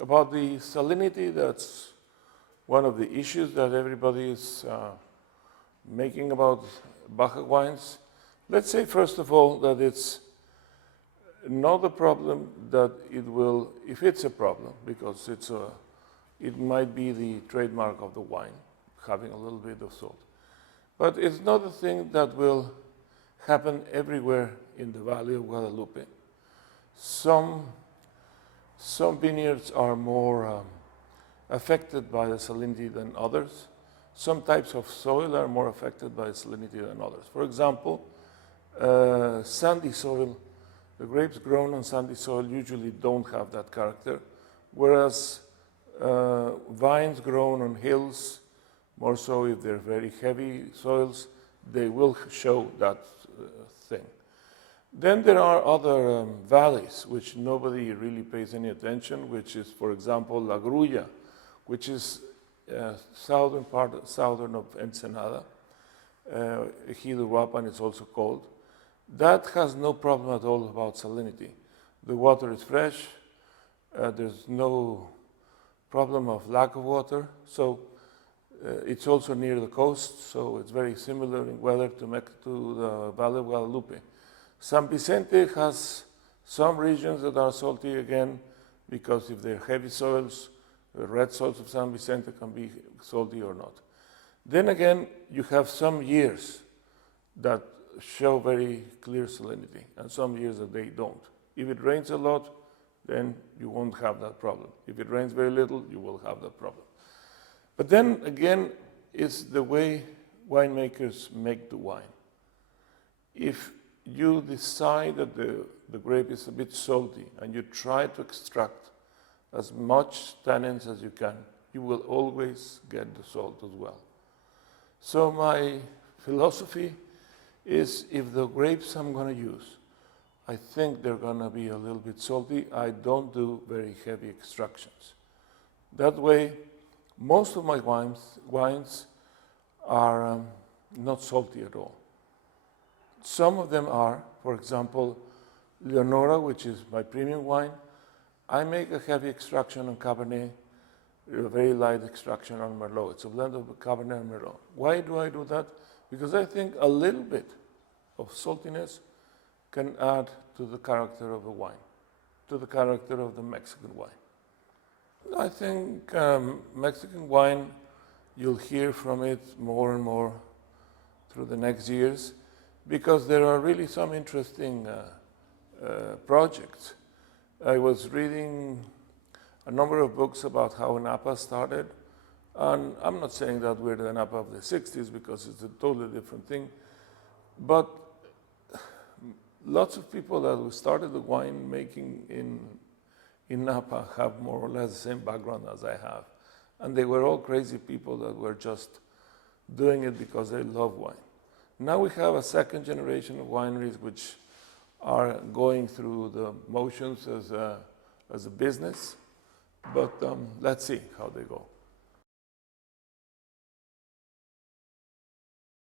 About the salinity, that's one of the issues that everybody is making about Baja wines. Let's say, first of all, that it's not a problem that it will, if it's a problem, because it might be the trademark of the wine, having a little bit of salt. But it's not a thing that will happen everywhere in the Valle of Guadalupe. Some vineyards are more affected by the salinity than others. Some types of soil are more affected by salinity than others. For example, sandy soil, the grapes grown on sandy soil usually don't have that character, whereas vines grown on hills, more so if they're very heavy soils, they will show that thing. Then there are other valleys which nobody really pays any attention, which is, for example, La Grulla, which is southern of Ensenada. Ejido Uruapan is also called. That has no problem at all about salinity. The water is fresh. There's no problem of lack of water. So it's also near the coast, so it's very similar in weather to the Valle of Guadalupe. San Vicente has some regions that are salty again, because if they're heavy soils, the red soils of San Vicente can be salty or not. Then again, you have some years that show very clear salinity, and some years that they don't. If it rains a lot, then you won't have that problem. If it rains very little, you will have that problem. But then again, it's the way winemakers make the wine. If you decide that the grape is a bit salty and you try to extract as much tannins as you can, you will always get the salt as well. So my philosophy is, if the grapes I'm going to use, I think they're going to be a little bit salty, I don't do very heavy extractions. That way, most of my wines are not salty at all. Some of them are. For example, Leonora, which is my premium wine, I make a heavy extraction on Cabernet, a very light extraction on Merlot. It's a blend of Cabernet and Merlot. Why do I do that? Because I think a little bit of saltiness can add to the character of the wine, to the character of the Mexican wine. I think Mexican wine, you'll hear from it more and more through the next years, because there are really some interesting projects. I was reading a number of books about how Napa started, and I'm not saying that we're the Napa of the 60s, because it's a totally different thing, but lots of people that started the wine making in Napa have more or less the same background as I have. And they were all crazy people that were just doing it because they love wine. Now we have a second generation of wineries which are going through the motions as a business, but let's see how they go.